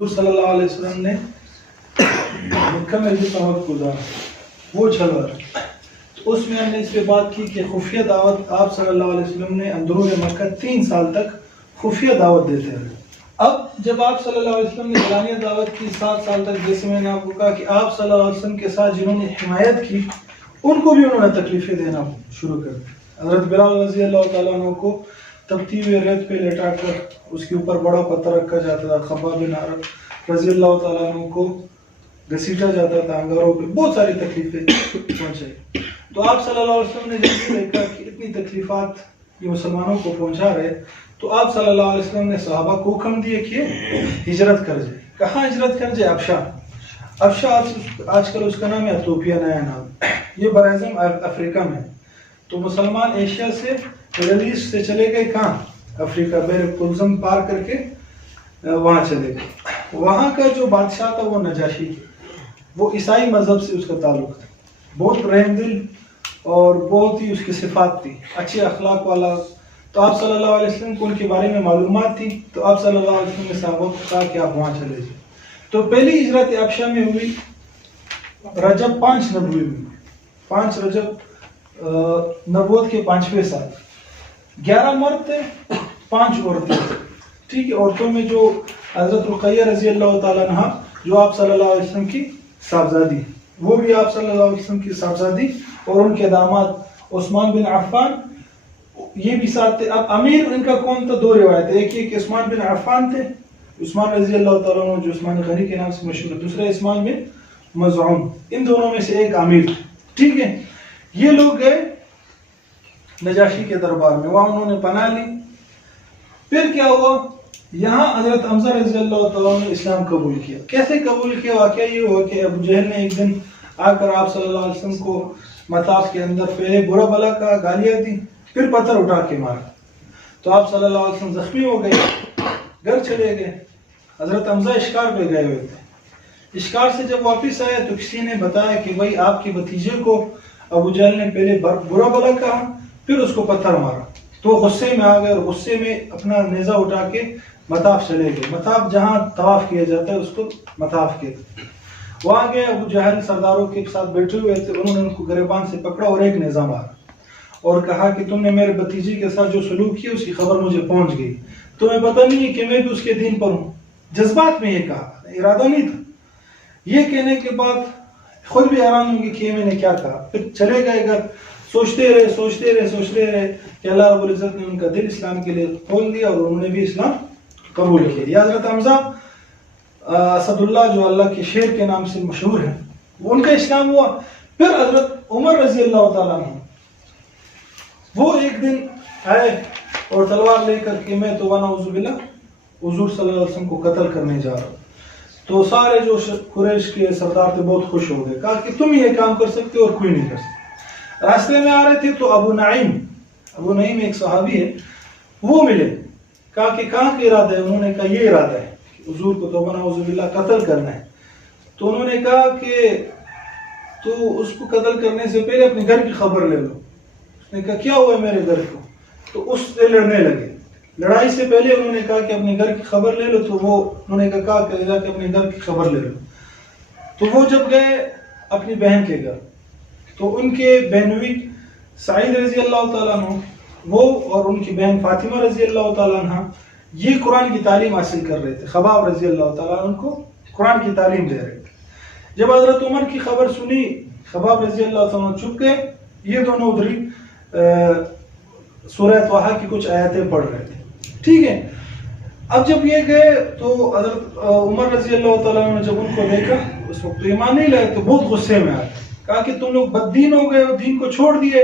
حضور صلی اللہ علیہ وسلم نے مکہ میں جتنا وقت گزارا وہ چل رہا ہے، تو اس میں ہم نے اس پہ بات کی کہ خفیہ دعوت آپ صلی اللہ علیہ وسلم نے اندرون مکہ 3 سال تک خفیہ دعوت دیتے رہے۔ اب جب آپ صلی اللہ علیہ وسلم نے اعلانیہ دعوت کی 7 سال تک، جیسے میں نے آپ کو کہا کہ آپ صلی اللہ علیہ وسلم کے ساتھ جنہوں نے حمایت کی ان کو بھی انہوں نے تکلیفیں دینا شروع کر دی۔ حضرت بلال رضی اللہ تعالیٰ عنہ کو تپتی ہوئے ریت پہ لٹا کر اس کے اوپر بڑا پتھر رکھا جاتا تھا، خباب بن عرب رضی اللہ تعالیٰ عنہ کو گھسیٹا جاتا تھا، انگاروں پہ بہت ساری تکلیفیں پہنچائی۔ تو آپ صلی اللہ علیہ وسلم نے جب یہ دیکھا کہ اتنی تکلیفات یہ مسلمانوں کو پہنچا رہے، تو آپ صلی اللہ علیہ وسلم نے صحابہ کو حکم دیے کہ ہجرت کر جائے۔ کہاں ہجرت کر جائے؟ ابشا آج کل اس کا نام ہے ایتھوپیا، نیا نام، یہ براعظم افریقہ میں۔ تو مسلمان ایشیا سے مڈل ایسٹ سے چلے گئے کہاں؟ افریقہ، بحر کلزم پار کر کے وہاں چلے گئے۔ وہاں کا جو بادشاہ تھا وہ نجاشی، وہ عیسائی مذہب سے اس کا تعلق تھا، بہت رحم دل اور بہت ہی اس کی صفات تھی، اچھے اخلاق والا۔ تو آپ صلی اللہ علیہ وسلم کو ان کے بارے میں معلومات تھی، تو آپ صلی اللہ علیہ وسلم نے صحابہ کو کہا کہ آپ وہاں چلے جائیں۔ تو پہلی ہجرت ابشا میں ہوئی رجب 5 نبوی میں، 5 رجب نبوت کے 5ویں سال۔ 11 مرد تھے، 5 عورتیں تھیں، ٹھیک ہے۔ عورتوں میں جو حضرت رقیہ رضی اللہ تعالیٰ عنہ جو آپ صلی اللہ علیہ وسلم کی صاحبزادی، وہ بھی آپ صلی اللہ علیہ وسلم کی صاحبزادی، اور ان کے داماد عثمان بن عفان یہ بھی ساتھ تھے۔ اب امیر ان کا کون تھا؟ 2 روایت، ایک یہ کہ عثمان بن عفان تھے، عثمان رضی اللہ تعالیٰ عنہ جو عثمان غنی کے نام سے مشہور ہے، دوسرا عثمان بن مظعون، ان دونوں میں سے ایک امیر، ٹھیک ہے۔ یہ لوگ گئے نجاشی کے دربار میں، وہاں انہوں نے پناہ لی۔ پھر کیا ہوا؟ یہاں حضرت حمزہ رضی اللہ تعالیٰ عنہ نے اسلام قبول کیا۔ کیسے قبول کیا؟ واقعہ یہ ہوا کہ ابو جہل نے ایک دن آ کر آپ صلی اللہ علیہ وسلم کو مطاف کے اندر پہلے برا بلا کہا، گالیاں دی، پھر پتھر اٹھا کے مارا۔ تو آپ صلی اللہ علیہ وسلم زخمی ہو گئے، گھر چلے گئے۔ حضرت حمزہ اشکار پہ گئے ہوئے تھے۔ اشکار سے جب واپس آئے تو کسی نے بتایا کہ بھائی آپ کے بھتیجے کو ابو جہل نے پہلے برا بلا کہا، پھر اس کو پتھر مارا۔ تو غصے میں آ گئے اور غصے میں اپنا نیزہ اٹھا کے مطاف چلے گئے۔ مطاف جہاں طواف کیا جاتا ہے اس کو مطاف کہتے ہیں۔ وہاں گئے، ابو جہل سرداروں کے ساتھ بیٹھے ہوئے تھے، انہوں نے ان کو گریبان سے پکڑا اور ایک نیزہ مارا اور کہا کہ تم نے میرے بھتیجے کے ساتھ جو سلوک کیا اس کی خبر مجھے پہنچ گئی، تمہیں پتہ نہیں ہے کہ میں بھی اس کے دین پر ہوں۔ جذبات میں یہ کہا، ارادہ نہیں تھا۔ یہ کہنے کے بعد خود بھی حیران ہوں گے کہ میں نے کیا کہا۔ پھر چلے گئے گھر، سوچتے رہے کہ اللہ رب العزت نے ان کا دل اسلام کے لیے کھول دیا اور انہوں نے بھی اسلام قبول کیا۔ یہ حضرت حمزہ اسد اللہ جو اللہ کے شیر کے نام سے مشہور ہے، ان کا اسلام ہوا۔ پھر حضرت عمر رضی اللہ تعالیٰ عنہ وہ ایک دن آئے اور تلوار لے کر کہ میں تو ونعوذ باللہ حضور صلی اللہ علیہ وسلم کو قتل کرنے جا رہا ہوں۔ تو سارے جو قریش کے سردار تھے بہت خوش ہو گئے، کہا کہ تم یہ کام کر سکتے اور کوئی نہیں کر سکتا۔ راستے میں آ رہے تھے تو ابو نعیم ایک صحابی ہے، وہ ملے، کہا کہ کہاں کا ارادہ ہے؟ انہوں نے کہا یہ ارادہ ہے کہ حضور کو تو ونعوذ باللہ قتل کرنا ہے۔ تو انہوں نے کہا کہ تو اس کو قتل کرنے سے پہلے اپنے گھر کی خبر لے لو۔ اس نے کہا کیا ہوا ہے میرے گھر کو؟ تو اس سے لڑنے لگے۔ لڑائی سے پہلے انہوں نے کہا کہ اپنے گھر کی خبر لے لو، تو وہ انہوں نے کہا کہ جا کے اپنے گھر کی خبر لے لو۔ تو وہ جب گئے اپنی بہن کے گھر، تو ان کے بہنوئی سعید رضی اللہ تعالیٰ عنہ، وہ اور ان کی بہن فاطمہ رضی اللہ تعالیٰ عنہ یہ قرآن کی تعلیم حاصل کر رہے تھے۔ خباب رضی اللہ تعالیٰ عنہ ان کو قرآن کی تعلیم دے رہے تھے۔ جب حضرت عمر کی خبر سنی، خباب رضی اللہ تعالیٰ عنہ چھپ گئے، یہ دونوں ادھری سورہ طٰہٰ کی کچھ آیتیں پڑھ رہے تھے، ٹھیک ہے۔ اب جب یہ گئے تو حضرت عمر رضی اللہ تعالیٰ عنہ نے جب ان کو دیکھا، اس وقت تو ایمان نہیں لائے، تو بہت غصے میں آئے، کہا کہ تم لوگ بددین ہو گئے ہو، دین کو چھوڑ دیے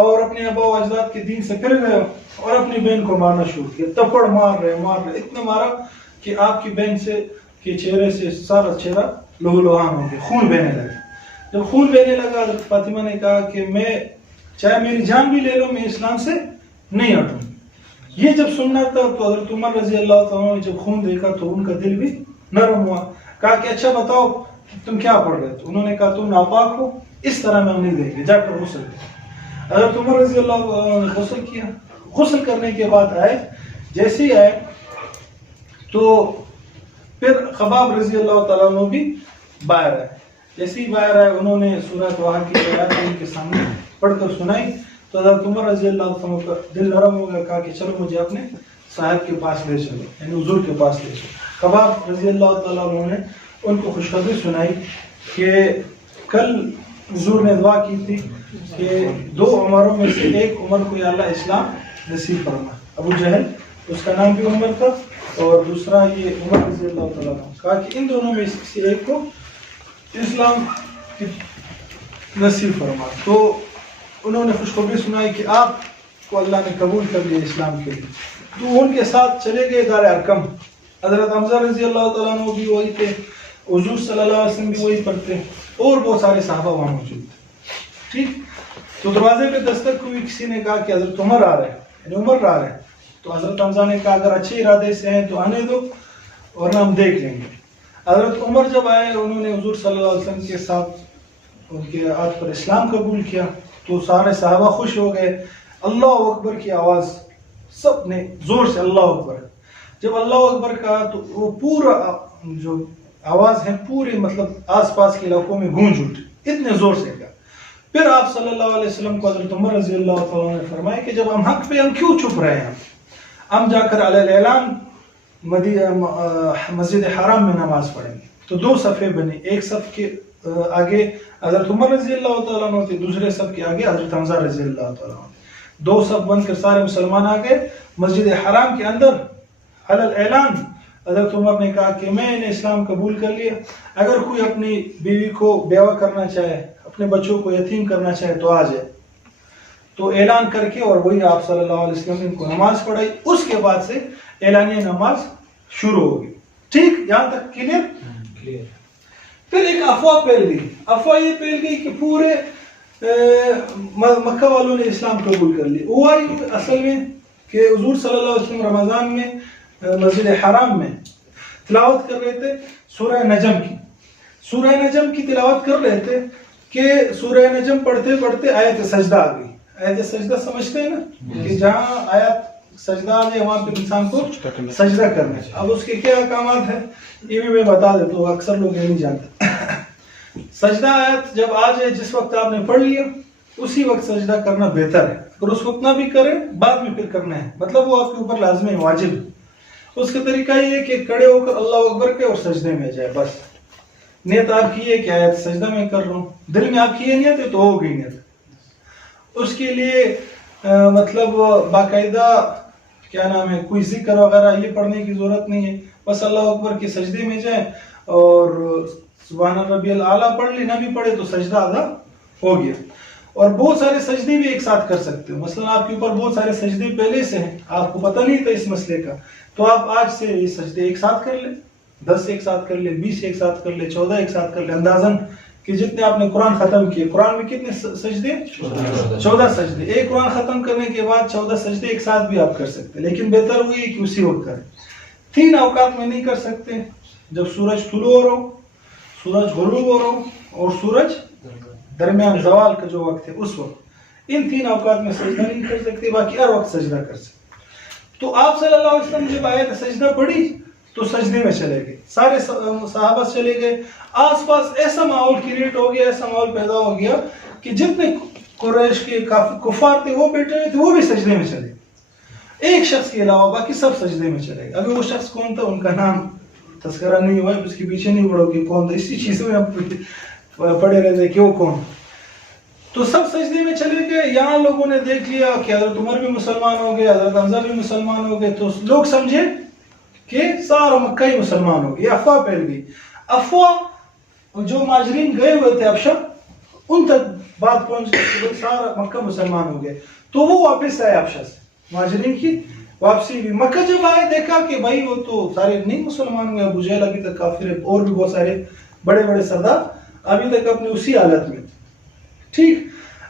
اور اپنے آبا و اجداد کے دین سے پھر گئے اور اپنی بہن کو مارنا شروع کیا۔ تپڑ مار رہے، اتنا مارا کہ آپ کی بہن کے چہرے سے سارا چہرہ لہو لہان ہو گیا، خون بہنے لگا۔ جب خون بہنے لگا، حضرت فاطمہ نے کہا کہ میں چاہے میری جان بھی لے لو، میں اسلام سے نہیں ہٹوں۔ یہ جب سننا تھا تو حضرت عمر رضی اللہ تعالیٰ نے جب خون دیکھا تو ان کا دل بھی نرم ہوا، کہا کہ اچھا بتاؤ تم کیا پڑھ رہے تھے؟ انہوں نے کہا تم ناپاک ہو، اس طرح میں ہم نہیں دیں گے، جا کر غسل کر۔ حضرت عمر رضی اللہ عنہ نے غسل کیا۔ غسل کرنے کے بعد آئے، جیسے ہی آئے تو پھر خباب رضی اللہ تعالیٰ عنہ بھی باہر آئے. جیسے ہی باہر آئے انہوں نے سورہ طٰہٰ کی آیات ان کے سامنے پڑھ کر سنائی تو حضرت عمر رضی اللہ عنہ کا دل نرم ہو گیا. کہا کہ چلو مجھے اپنے صاحب کے پاس لے چلو, یعنی حضور کے پاس لے چلو. خباب رضی اللہ تعالیٰ عنہ نے ان کو خوشخبری سنائی کہ کل حضور نے دعا کی تھی کہ 2 عمروں میں سے ایک عمر کو یا اللہ اسلام نصیب فرما. ابو جہل اس کا نام بھی عمر تھا اور دوسرا یہ عمر رضی اللہ تعالیٰ عنہ. کہا کہ ان دونوں میں سے کسی ایک کو اسلام نصیب فرما. تو انہوں نے خوشخبری سنائی کہ آپ کو اللہ نے قبول کر لیا اسلام کے لیے. تو ان کے ساتھ چلے گئے دار ارقم. حضرت حمزہ رضی اللہ تعالیٰ عنہ بھی وہی تھے, حضور صلی اللہ علیہ وسلم بھی وہی پڑھتے, اور بہت سارے صحابہ وہاں موجود تھے. ٹھیک, تو دروازے پہ دستک ہوئی, کسی نے کہا کہ حضرت عمر آ رہے ہیں, یعنی عمر آ رہے ہیں. تو حضرت حمزہ نے کہا اگر اچھے ارادے سے ہیں تو آنے دو ورنہ ہم دیکھ لیں گے. حضرت عمر جب آئے انہوں نے حضور صلی اللہ علیہ وسلم کے ساتھ ان کے ہاتھ پر اسلام قبول کیا تو سارے صحابہ خوش ہو گئے. اللہ اکبر کی آواز سب نے زور سے اللہ اکبر. جب اللہ اکبر کہا تو وہ پورا جو آواز ہے پورے مطلب آس پاس کے علاقوں میں گونج اٹھی, اتنے زور سے کہا. پھر آپ صلی اللہ علیہ وسلم کو حضرت عمر رضی اللہ تعالیٰ نے فرمایا کہ جب ہم حق پہ ہم کیوں چھپ رہے ہیں, ہم جا کر علی الاعلان مسجد حرام میں نماز پڑھیں گے. تو 2 صفیں بنے, ایک صف کے آگے حضرت عمر رضی اللہ تعالیٰ عنہ تھے, دوسرے صف کے آگے حضرت حمزہ رضی اللہ تعالیٰ عنہ. 2 صف بن کر سارے مسلمان آ گئے مسجد حرام کے اندر. علی الاعلان حضرت عمر نے کہا کہ میں نے اسلام قبول کر لیا, اگر کوئی اپنی بیوی کو بیوہ کرنا چاہے, اپنے بچوں کو یتیم کرنا چاہے تو آ جائے. تو اعلان کر کے اور وہی آپ صلی اللہ علیہ وسلم نے ان کو نماز پڑھائی. اس کے بعد سے اعلانیہ نماز شروع ہوگی. ٹھیک, یہاں تک کلیئر. پھر ایک افواہ پھیل گئی. افواہ یہ پھیل گئی کہ پورے مکہ والوں نے اسلام قبول کر لی. ہوا اصل میں کہ حضور صلی اللہ علیہ وسلم رمضان میں مسجد حرام میں تلاوت کر رہے تھے سورہ نجم کی. سورہ نجم کی تلاوت کر رہے تھے کہ سورہ نجم پڑھتے پڑھتے آیت سجدہ آ گئی. آیت سجدہ سمجھتے ہیں نا کہ جہاں آیت سجدہ آ جائے وہاں پہ انسان کو سجدہ کرنا ہے. اب اس کے کیا احکامات ہیں یہ بھی میں بتا دیتا ہوں, اکثر لوگ یہ نہیں جانتے. سجدہ آیت جب آ جائے جس وقت آپ نے پڑھ لیا اسی وقت سجدہ کرنا بہتر ہے. اگر اس وقت نہ بھی کریں بعد میں پھر کرنا ہے, مطلب وہ آپ کے اوپر لازم ہے, واجب. اس کا طریقہ یہ ہے کہ کھڑے ہو کر اللہ اکبر کے اور سجدے میں جائے. بس نیت آپ کی ہے کہ آیت سجدہ میں کر رہا ہوں, دل میں آپ کی یہ نیت ہے تو ہو گئی نیت. اس کے لیے مطلب باقاعدہ کیا نام ہے کوئی ذکر وغیرہ یہ پڑھنے کی ضرورت نہیں ہے. بس اللہ اکبر کے سجدے میں جائیں اور سبحان ربی الاعلیٰ پڑھ لی, نہ بھی پڑھے تو سجدہ آدھا ہو گیا. اور بہت سارے سجدے بھی ایک ساتھ کر سکتے ہو. مثلا آپ کے اوپر بہت سارے سجدے پہلے سے ہیں, آپ کو پتہ نہیں تھا اس مسئلے کا, تو آپ آج سے یہ سجدے ایک ساتھ کر لیں. 10 ایک ساتھ کر لیں, 20 ایک ساتھ کر لیں, 14 ایک ساتھ کر لیں, اندازاً کہ جتنے آپ نے قرآن ختم کیے. قرآن میں کتنے سجدے؟ 14 سجدے. ایک قرآن ختم کرنے کے بعد 14 سجدے ایک ساتھ بھی آپ کر سکتے, لیکن بہتر ہوئی کہ اسی وقت کریں. 3 اوقات میں نہیں کر سکتے, جب سورج طلوع ہو رہا ہو, سورج غروب ہو رہا ہو اور سورج درمیان زوال کا جو وقت ہے اس وقت. ان 3 اوقات میں سجدہ نہیں کر سکتے, باقی ہر وقت سجدہ کر سکتے. تو آپ صلی اللہ علیہ وسلم جب آیت سجدہ پڑھی تو سجدے میں چلے گئے, سارے صحابہ چلے گئے. آس پاس ایسا ماحول کریٹ ہو گیا, ایسا ماحول پیدا ہو گیا کہ جتنے قریش کے کفار تھے وہ بیٹھے ہوئے تھے وہ بھی سجدے میں چلے گئے. ایک شخص کے علاوہ باقی سب سجدے میں چلے گئے. ابھی وہ شخص کون تھا ان کا نام تذکرہ نہیں ہوا ہے, اس کے پیچھے نہیں پڑھو کہ کون تھا, اسی چیزوں میں ہم پڑے رہتے کہ وہ کون. تو سب سجدے میں چلے گئے. یہاں لوگوں نے دیکھ لیا کہ حضرت عمر بھی مسلمان ہو گئے, حضرت حمزہ بھی مسلمان ہو گئے, تو لوگ سمجھے کہ سارا مکہ ہی مسلمان ہو گیا. افواہ پھیل گئی. افواہ جو مہاجرین گئے ہوئے تھے ابشر ان تک بات پہنچ گئی کہ سارا مکہ مسلمان ہو گئے, تو وہ واپس آئے ابشر سے. مہاجرین کی واپسی بھی. مکہ جب آئے دیکھا کہ بھائی وہ تو سارے نہیں مسلمان ہوئے, ابو جہل ابھی تک کافر ہے, اور بھی بہت سارے بڑے بڑے سردار ابھی تک اپنے اسی حالت میں. ٹھیک,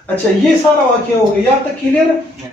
اچھا یہ سارا واقعہ ہو گیا, یہاں تک کلیئر ہے.